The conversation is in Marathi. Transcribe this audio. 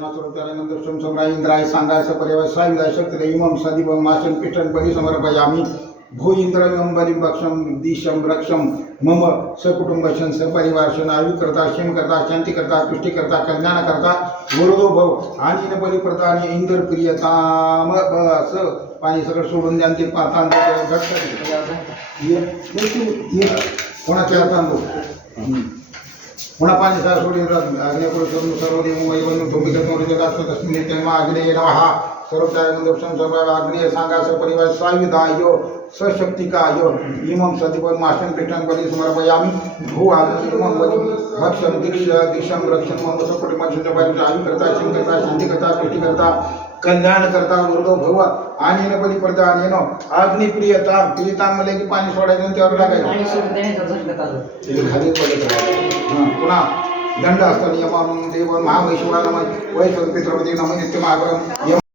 मातुरतानंदर्शम सम्राय इंद्राय सांगाय सपरिवार स्वामिदाय शक्तिदे इमं सदीपं माशं पीठं परिसमर्पयामि भू इंद्रं बलिं भक्षं दिशं रक्षं मम सकुटुंबशं सपरिवारशन आयुकर्ता क्षेमकर्ता शांतिकर्ता तुष्टिकर्ता कल्याणकर्ता गुरुदो भव आणि बलिप्रदा आणि इंद्र प्रियताम अस पाणी सगळं सोडून द्या ते तांदूळ कोणाच्या तांदूळ पुन्हा पाणी सार सोडून अग्निपुरुषं सर्वदेव वैवं धूमिकस्मिन् तेमा अग्नेय नमः सर्वचारमंदोक्षं सर्वाग्नेय सांगा सपरिवार स्वायुधायो सशक्तिकाय इमं सदीपं माशं पीठं बलिं समर्पयामि भू इमं बलिं भक्षं दिशं रक्षं मम सकुटुंबशं आयुकर्ता क्षेमकर्ता शांतिकर्ता तुष्टिकर्ता कल्याणकर्ता गुरुदेव भव आणि बलिप्रदान अग्निप्रियता प्रियता मला की पाणी सोडायचं त्यावर लागायचं खाली पुन्हा दंड असतो नियमं देव महामहेश्वराला वै पितृपती नम नित्य महागरम